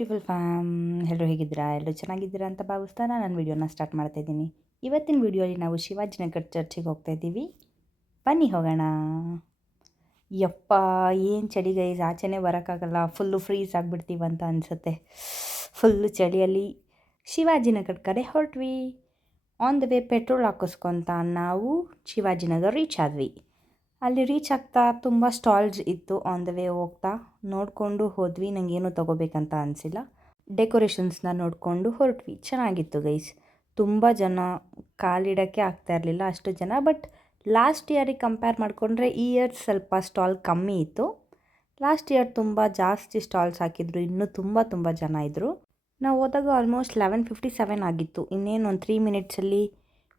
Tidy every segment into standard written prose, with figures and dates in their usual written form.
Beautiful fam, ಎಲ್ಲರೂ ಹೇಗಿದ್ದೀರಾ? ಎಲ್ಲರೂ ಚೆನ್ನಾಗಿದ್ದೀರಾ ಅಂತ ಭಾವಿಸ್ತಾ ನಾನು ವೀಡಿಯೋನ ಸ್ಟಾರ್ಟ್ ಮಾಡ್ತಾಯಿದ್ದೀನಿ. ಇವತ್ತಿನ ವೀಡಿಯೋಲಿ ನಾವು ಶಿವಾಜಿನಗರ ಚರ್ಚಿಗೆ ಹೋಗ್ತಾ ಇದ್ದೀವಿ. ಬನ್ನಿ ಹೋಗೋಣ. ಯಪ್ಪ, ಏನು ಚಳಿ ಗೈಸ್, ಆಚೆನೇ ಬರೋಕ್ಕಾಗಲ್ಲ, ಫುಲ್ಲು ಫ್ರೀಸ್ ಆಗಿಬಿಡ್ತೀವಂತ ಅನಿಸುತ್ತೆ. ಫುಲ್ಲು ಚಳಿಯಲ್ಲಿ ಶಿವಾಜಿನಗರ ಕಡೆ ಹೊರಟ್ವಿ. ಆನ್ ದ ವೇ ಪೆಟ್ರೋಲ್ ಹಾಕಿಸ್ಕೊತ ನಾವು ಶಿವಾಜಿನಗರ ರೀಚ್ ಆದ್ವಿ. ಅಲ್ಲಿ ರೀಚ್ ಆಗ್ತಾ ತುಂಬ ಸ್ಟಾಲ್ಸ್ ಇತ್ತು. ಆನ್ ದ ವೇ ಹೋಗ್ತಾ ನೋಡಿಕೊಂಡು ಹೋದ್ವಿ. ನನಗೇನು ತೊಗೋಬೇಕಂತ ಅನಿಸಿಲ್ಲ. ಡೆಕೋರೇಷನ್ಸ್ನ ನೋಡಿಕೊಂಡು ಹೊರಟ್ವಿ. ಚೆನ್ನಾಗಿತ್ತು ಗೈಸ್. ತುಂಬ ಜನ, ಕಾಲಿಡೋಕ್ಕೆ ಆಗ್ತಾ ಇರಲಿಲ್ಲ ಅಷ್ಟು ಜನ. ಬಟ್ ಲಾಸ್ಟ್ ಇಯರಿಗೆ ಕಂಪೇರ್ ಮಾಡಿಕೊಂಡ್ರೆ ಈ ಇಯರ್ ಸ್ವಲ್ಪ ಸ್ಟಾಲ್ ಕಮ್ಮಿ ಇತ್ತು. ಲಾಸ್ಟ್ ಇಯರ್ ತುಂಬ ಜಾಸ್ತಿ ಸ್ಟಾಲ್ಸ್ ಹಾಕಿದ್ರು. ಇನ್ನೂ ತುಂಬ ಜನ ಇದ್ದರು. ನಾವು ಹೋದಾಗ ಆಲ್ಮೋಸ್ಟ್ 11:57 ಆಗಿತ್ತು. ಇನ್ನೇನು ಒಂದು 3 ಮಿನಿಟ್ಸಲ್ಲಿ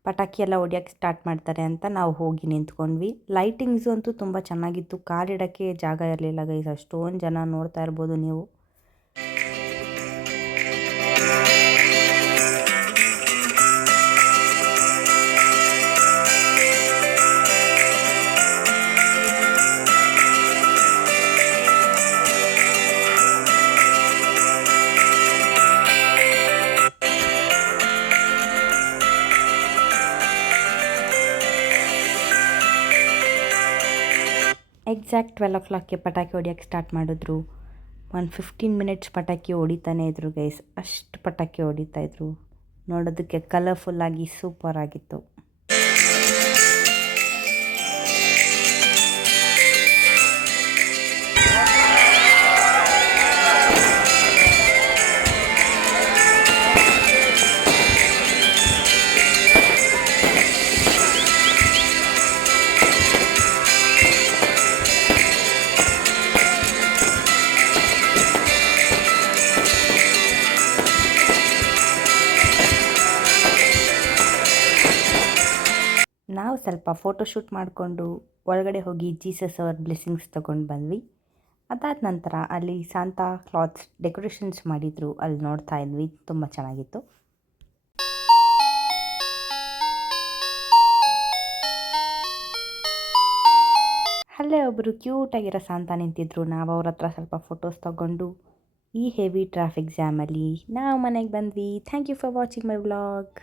ಪಟಾಕಿ ಎಲ್ಲ ಹೊಡಿಯೋಕ್ಕೆ ಸ್ಟಾರ್ಟ್ ಮಾಡ್ತಾರೆ ಅಂತ ನಾವು ಹೋಗಿ ನಿಂತ್ಕೊಂಡ್ವಿ. ಲೈಟಿಂಗ್ಸು ಅಂತೂ ತುಂಬ ಚೆನ್ನಾಗಿತ್ತು. ಕಾಲಿಡೋಕ್ಕೆ ಜಾಗ ಇರಲಿಲ್ಲ ಗೈಸ್. ಅಷ್ಟೊಂದು ಜನ ನೋಡ್ತಾ ಇರ್ಬೋದು ನೀವು. ಎಕ್ಸಾಕ್ಟ್ 12 o'clockಗೆ ಪಟಾಕಿ ಹೊಡಿಯೋಕ್ಕೆ ಸ್ಟಾರ್ಟ್ ಮಾಡಿದ್ರು. ಒಂದು 15 ಮಿನಿಟ್ಸ್ ಪಟಾಕಿ ಹೊಡಿತಾನೆ ಇದ್ರು ಗೈಸ್. ಅಷ್ಟು ಪಟಾಕಿ ಹೊಡಿತಾಯಿದ್ರು. ನೋಡೋದಕ್ಕೆ ಕಲರ್ಫುಲ್ಲಾಗಿ ಸೂಪರಾಗಿತ್ತು. ನಾವು ಸ್ವಲ್ಪ ಫೋಟೋಶೂಟ್ ಮಾಡಿಕೊಂಡು ಒಳಗಡೆ ಹೋಗಿ ಜೀಸಸ್ ಅವ್ರ ಬ್ಲೆಸ್ಸಿಂಗ್ಸ್ ತೊಗೊಂಡು ಬಂದ್ವಿ. ಅದಾದ ನಂತರ ಅಲ್ಲಿ ಸಾಂತಾ ಕ್ಲಾತ್ಸ್ ಡೆಕೋರೇಷನ್ಸ್ ಮಾಡಿದರು. ಅಲ್ಲಿ ನೋಡ್ತಾ ಇದ್ವಿ. ತುಂಬ ಚೆನ್ನಾಗಿತ್ತು. ಅಲ್ಲೇ ಒಬ್ಬರು ಕ್ಯೂಟಾಗಿರೋ ಸಾಂತಾ ನಿಂತಿದ್ರು. ನಾವು ಅವ್ರ ಹತ್ರ ಸ್ವಲ್ಪ ಫೋಟೋಸ್ ತೊಗೊಂಡು ಈ ಹೆವಿ ಟ್ರಾಫಿಕ್ ಜಾಮಲ್ಲಿ ನಾವು ಮನೆಗೆ ಬಂದ್ವಿ. Thank you for watching my vlog.